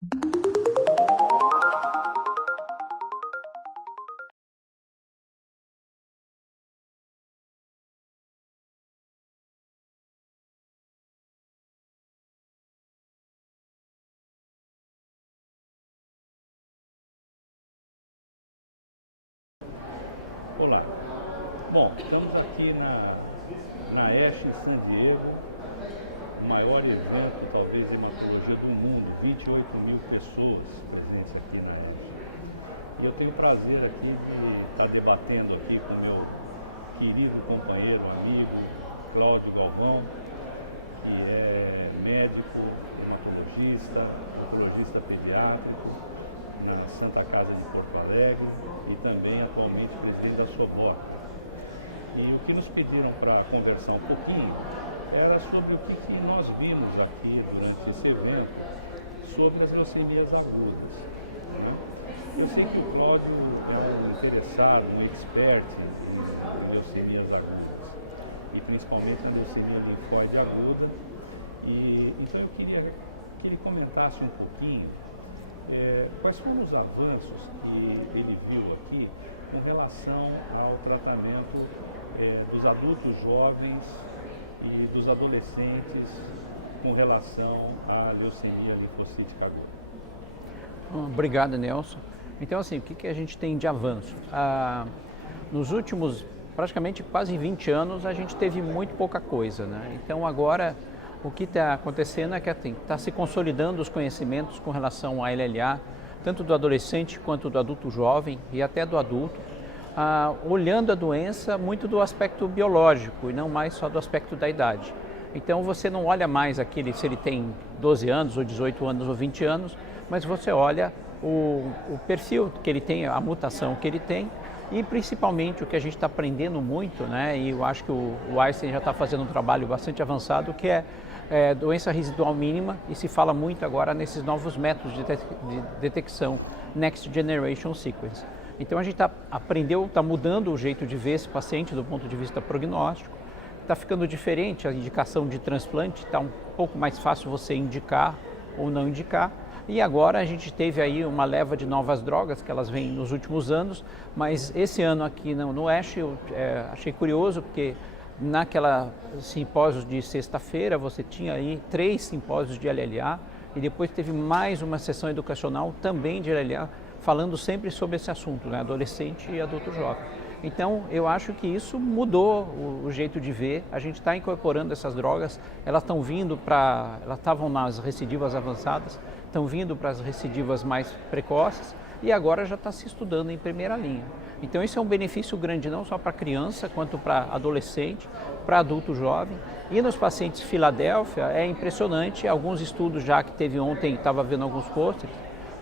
Olá. Bom, estamos aqui na ESH em San Diego, o maior evento, talvez, de hematologia do mundo, 28 mil pessoas presentes aqui na ESH. E eu tenho o prazer aqui de estar debatendo aqui com meu querido companheiro, amigo, Cláudio Galvão, que é médico, hematologista, oncologista pediátrico, na Santa Casa de Porto Alegre e também atualmente presidente da Sobor. E o que nos pediram para conversar um pouquinho era sobre o que nós vimos aqui durante esse evento sobre as leucemias agudas, né? Eu sei que o Cláudio é um interessado, um expert em leucemias agudas e principalmente na leucemia linfóide aguda, e então eu queria que ele comentasse um pouquinho quais foram os avanços que ele viu aqui com relação ao tratamento dos adultos jovens e dos adolescentes com relação à leucemia linfocítica aguda. Obrigado, Nelson. Então, assim, o que a gente tem de avanço? Nos últimos, praticamente quase 20 anos, a gente teve muito pouca coisa, né? Então, agora, o que está acontecendo é que está se consolidando os conhecimentos com relação à LLA, tanto do adolescente quanto do adulto jovem e até do adulto, olhando a doença muito do aspecto biológico e não mais só do aspecto da idade. Então você não olha mais se ele tem 12 anos ou 18 anos ou 20 anos, mas você olha o perfil que ele tem, a mutação que ele tem e principalmente o que a gente está aprendendo muito, né? E eu acho que o Einstein já está fazendo um trabalho bastante avançado, que é doença residual mínima, e se fala muito agora nesses novos métodos de detecção Next Generation Sequence. Então a gente está mudando o jeito de ver esse paciente do ponto de vista prognóstico, está ficando diferente a indicação de transplante, está um pouco mais fácil você indicar ou não indicar, e agora a gente teve aí uma leva de novas drogas, que elas vêm nos últimos anos, mas esse ano aqui no ESH eu achei curioso, porque naquela simpósio de sexta-feira você tinha aí 3 simpósios de LLA e depois teve mais uma sessão educacional também de LLA, falando sempre sobre esse assunto, né? Adolescente e adulto jovem. Então eu acho que isso mudou o jeito de ver, a gente está incorporando essas drogas, elas estão vindo elas estavam nas recidivas avançadas, estão vindo para as recidivas mais precoces e agora já está se estudando em primeira linha. Então isso é um benefício grande não só para criança, quanto para adolescente, para adulto jovem. E nos pacientes Filadélfia é impressionante, alguns estudos já que teve ontem, estava vendo alguns posters,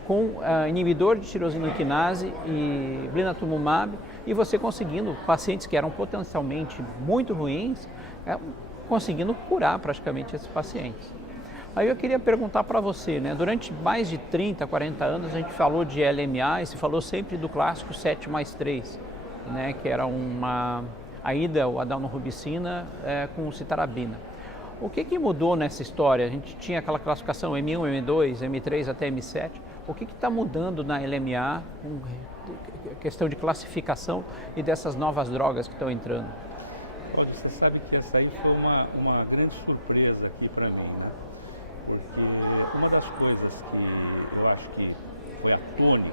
com inibidor de tirosina quinase e blinatumomab, e você conseguindo pacientes que eram potencialmente muito ruins, conseguindo curar praticamente esses pacientes. Aí eu queria perguntar para você, né? Durante mais de 30, 40 anos a gente falou de LMA e se falou sempre do clássico 7+3, né? Que era a ida, o adalnorubicina com citarabina. O que mudou nessa história? A gente tinha aquela classificação M1, M2, M3 até M7. O que está mudando na LMA com questão de classificação e dessas novas drogas que estão entrando? Olha, você sabe que essa aí foi uma grande surpresa aqui para mim, né? Porque uma das coisas que eu acho que foi a tônica,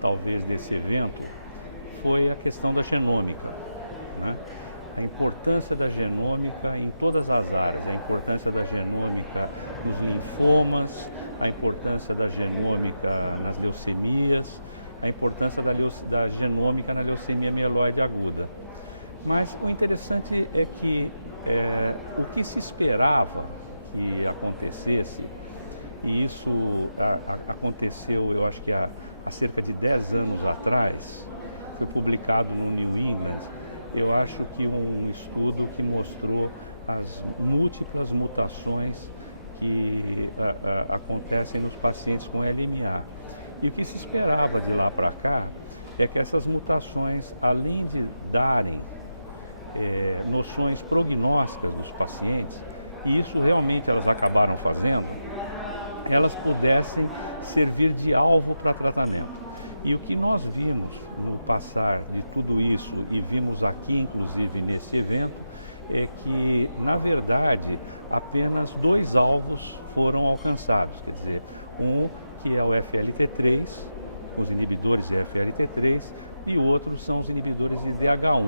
talvez, nesse evento, foi a questão da genômica, né? A importância da genômica em todas as áreas, a importância da genômica nos linfomas, a importância da genômica nas leucemias, a importância da genômica na leucemia mieloide aguda. Mas o interessante é que o que se esperava que acontecesse, e isso aconteceu, eu acho que há cerca de 10 anos atrás, foi publicado no New England, eu acho que um estudo que mostrou as múltiplas mutações que acontecem nos pacientes com LMA. E o que se esperava de lá para cá é que essas mutações, além de darem noções prognósticas dos pacientes, e isso realmente elas acabaram fazendo, elas pudessem servir de alvo para tratamento. E o que nós vimos no passar de tudo isso, e vimos aqui inclusive nesse evento, é que, na verdade, apenas 2 alvos foram alcançados, quer dizer, um que é o FLT3, os inibidores de FLT3, e outros são os inibidores de ZH1.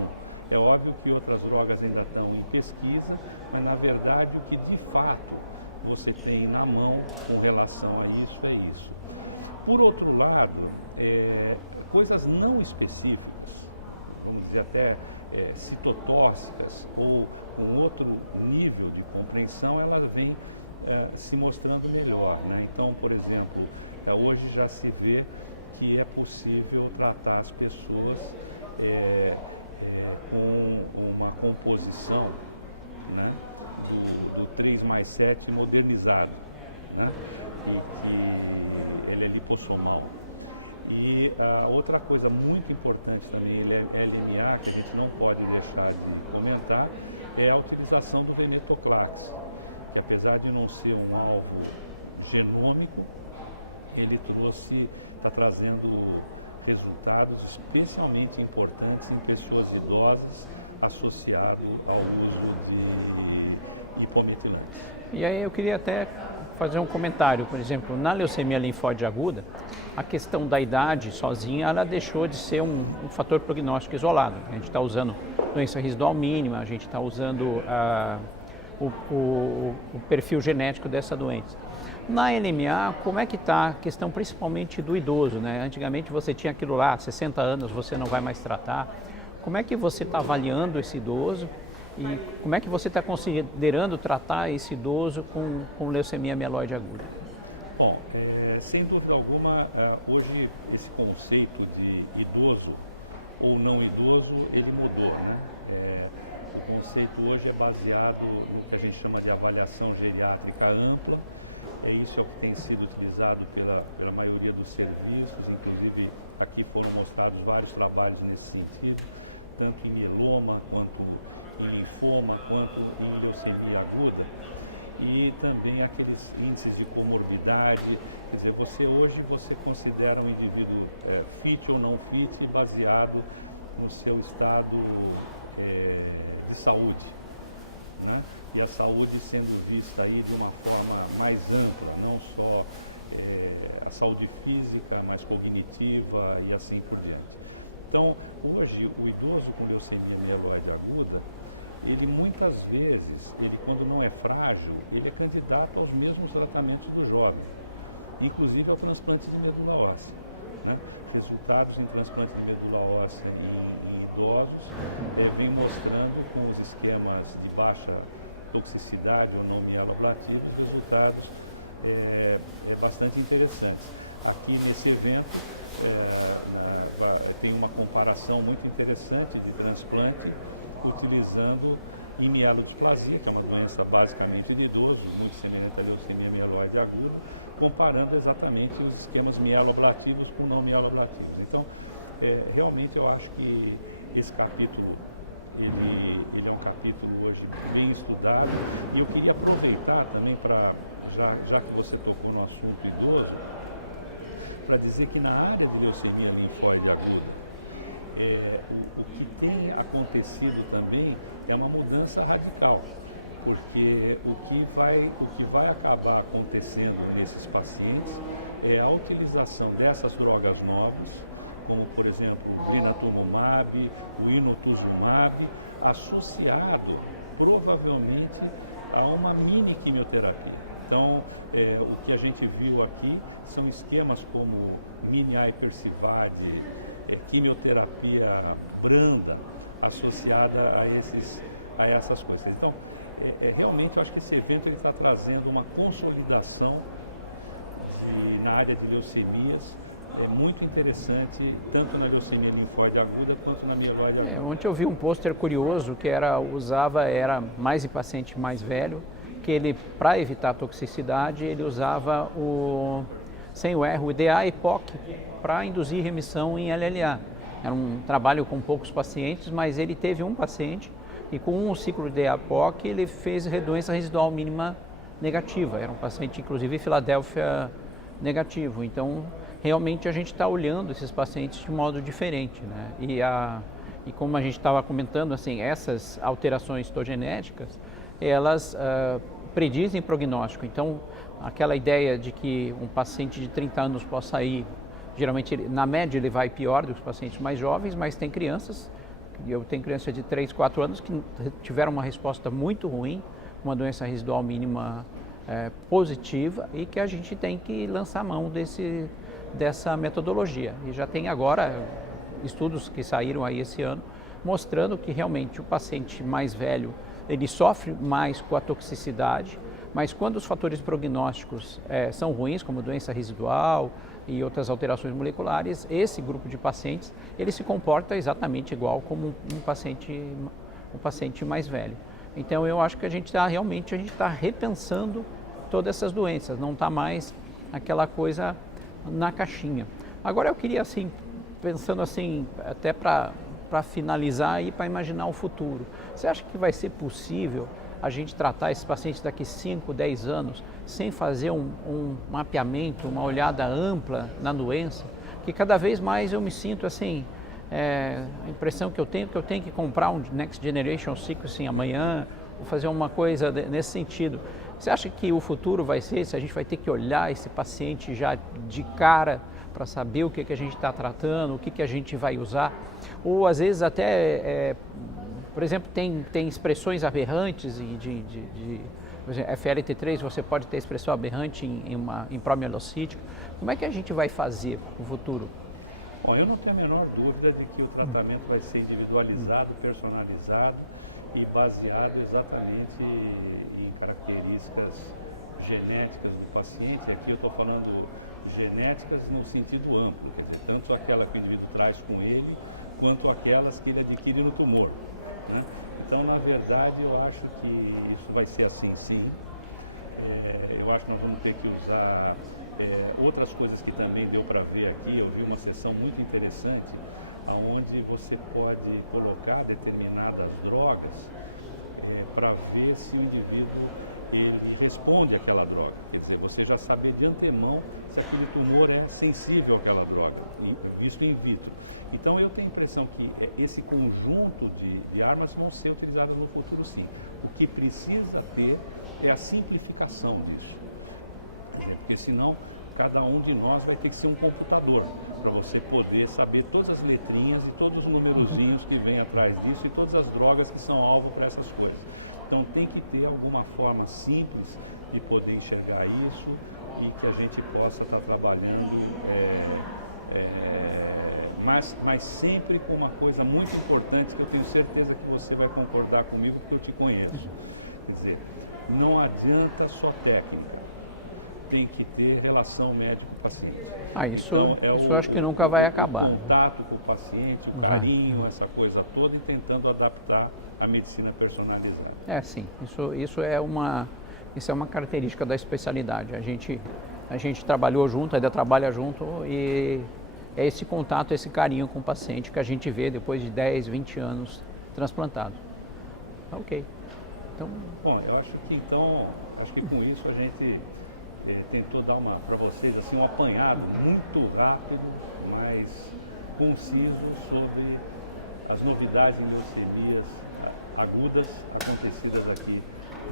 É óbvio que outras drogas ainda estão em pesquisa, mas na verdade o que de fato você tem na mão com relação a isso é isso. Por outro lado, coisas não específicas, vamos dizer até citotóxicas ou com outro nível de compreensão, elas vêm se mostrando melhor, né? Então, por exemplo, hoje já se vê que é possível tratar as pessoas com uma composição, né, do 3+7 modernizado, né, e ele é lipossomal. E outra coisa muito importante também, ele é LMA, que a gente não pode deixar de comentar, é a utilização do venetoclax, que apesar de não ser um alvo genômico, ele está trazendo resultados especialmente importantes em pessoas idosas associados ao uso de hipometilona. E aí eu queria até fazer um comentário, por exemplo, na leucemia linfóide aguda, a questão da idade sozinha, ela deixou de ser um fator prognóstico isolado. A gente está usando doença residual mínima, a gente está usando o perfil genético dessa doença. Na LMA, como é que está a questão principalmente do idoso, né? Antigamente você tinha aquilo lá, 60 anos você não vai mais tratar. Como é que você está avaliando esse idoso e como é que você está considerando tratar esse idoso com leucemia mieloide aguda? Bom, sem dúvida alguma, hoje esse conceito de idoso ou não idoso, ele mudou, né? O conceito hoje é baseado no que a gente chama de avaliação geriátrica ampla. Isso é o que tem sido utilizado pela maioria dos serviços, inclusive aqui foram mostrados vários trabalhos nesse sentido, tanto em mieloma, quanto em linfoma, quanto em leucemia aguda, e também aqueles índices de comorbidade, quer dizer, você considera um indivíduo fit ou não fit baseado no seu estado de saúde, né? E a saúde sendo vista aí de uma forma mais ampla, não só a saúde física, mas cognitiva e assim por diante. Então, hoje, o idoso com leucemia mieloide aguda, ele muitas vezes, quando não é frágil, ele é candidato aos mesmos tratamentos dos jovens, inclusive ao transplante de medula óssea, né? Resultados em transplante de medula óssea em idosos vem mostrando com os esquemas de baixa toxicidade ou não mieloablativos, resultados bastante interessantes. Aqui nesse evento tem uma comparação muito interessante de transplante utilizando em mielodisplasia, que é uma doença basicamente de idosos, muito semelhante à leucemia mieloide aguda, comparando exatamente os esquemas mieloablativos com não mieloablativos. Então, realmente eu acho que esse capítulo ele é um capítulo hoje bem estudado, e eu queria aproveitar também para, já que você tocou no assunto idoso, para dizer que na área de leucemia linfóide aguda, o que tem acontecido também é uma mudança radical, porque o que vai acabar acontecendo nesses pacientes é a utilização dessas drogas novas, como por exemplo o blinatumomab, o inotuzumab, associado provavelmente a uma mini quimioterapia. Então, o que a gente viu aqui são esquemas como mini Ipercivade, quimioterapia branda associada a essas coisas. Então, realmente eu acho que esse evento está trazendo uma consolidação na área de leucemias. É muito interessante, tanto na leucemia linfóide aguda quanto na mieloide aguda. Ontem eu vi um pôster curioso que era mais em paciente mais velho, que ele, para evitar toxicidade, ele usava sem o R, o DA e POC para induzir remissão em LLA. Era um trabalho com poucos pacientes, mas ele teve um paciente e com um ciclo de EPOC ele fez doença residual mínima negativa. Era um paciente, inclusive, Filadélfia negativo. Então, realmente a gente está olhando esses pacientes de modo diferente, né? E como a gente estava comentando, assim, essas alterações citogenéticas, elas predizem prognóstico. Então, aquela ideia de que um paciente de 30 anos possa ir, geralmente, na média, ele vai pior do que os pacientes mais jovens, mas tem crianças, eu tenho crianças de 3, 4 anos que tiveram uma resposta muito ruim, uma doença residual mínima positiva, e que a gente tem que lançar mão dessa metodologia. E já tem agora estudos que saíram aí esse ano, mostrando que realmente o paciente mais velho, ele sofre mais com a toxicidade, mas quando os fatores prognósticos são ruins, como doença residual e outras alterações moleculares, esse grupo de pacientes, ele se comporta exatamente igual como um paciente mais velho. Então eu acho que a gente está repensando todas essas doenças, não está mais aquela coisa na caixinha. Agora eu queria, assim, pensando assim, até para finalizar e para imaginar o futuro, você acha que vai ser possível a gente tratar esses pacientes daqui 5, 10 anos sem fazer um mapeamento, uma olhada ampla na doença? Que cada vez mais eu me sinto assim, a impressão que eu tenho que comprar um Next Generation Sequencing amanhã, ou fazer uma coisa nesse sentido. Você acha que o futuro vai ser esse? A gente vai ter que olhar esse paciente já de cara para saber o que a gente está tratando, o que a gente vai usar? Ou às vezes até, por exemplo, tem expressões aberrantes por exemplo, FLT3, você pode ter expressão aberrante em promielocítica. Como é que a gente vai fazer no futuro? Bom, eu não tenho a menor dúvida de que o tratamento vai ser individualizado, personalizado e baseado exatamente em características genéticas do paciente. Aqui eu estou falando genéticas no sentido amplo, quer dizer, tanto aquela que o indivíduo traz com ele, quanto aquelas que ele adquire no tumor, né? Então, na verdade, eu acho que isso vai ser assim, sim. Eu acho que nós vamos ter que usar outras coisas que também deu para ver aqui. Eu vi uma sessão muito interessante, onde você pode colocar determinadas drogas para ver se o indivíduo ele responde àquela droga. Quer dizer, você já saber de antemão se aquele tumor é sensível àquela droga, isso in vitro. Então eu tenho a impressão que esse conjunto de armas vão ser utilizadas no futuro, sim. O que precisa ter é a simplificação disso, porque senão cada um de nós vai ter que ser um computador para você poder saber todas as letrinhas e todos os numerozinhos que vêm atrás disso e todas as drogas que são alvo para essas coisas. Então tem que ter alguma forma simples de poder enxergar isso e que a gente possa estar trabalhando, mas sempre com uma coisa muito importante que eu tenho certeza que você vai concordar comigo porque eu te conheço. Quer dizer, não adianta só técnica, tem que ter relação médico-paciente. Isso então, eu acho que nunca vai acabar. O contato com o paciente, o carinho, essa coisa toda, e tentando adaptar a medicina personalizada. Sim, isso é uma característica da especialidade. A gente trabalhou junto, ainda trabalha junto, e é esse contato, esse carinho com o paciente que a gente vê depois de 10, 20 anos transplantado. Ok. Então... Bom, eu acho que com isso a gente tentou dar para vocês assim, um apanhado muito rápido, mas conciso sobre as novidades em leucemias agudas acontecidas aqui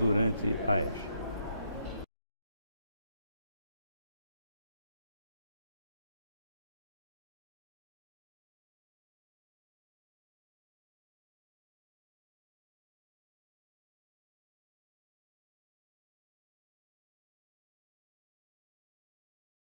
durante a ESH.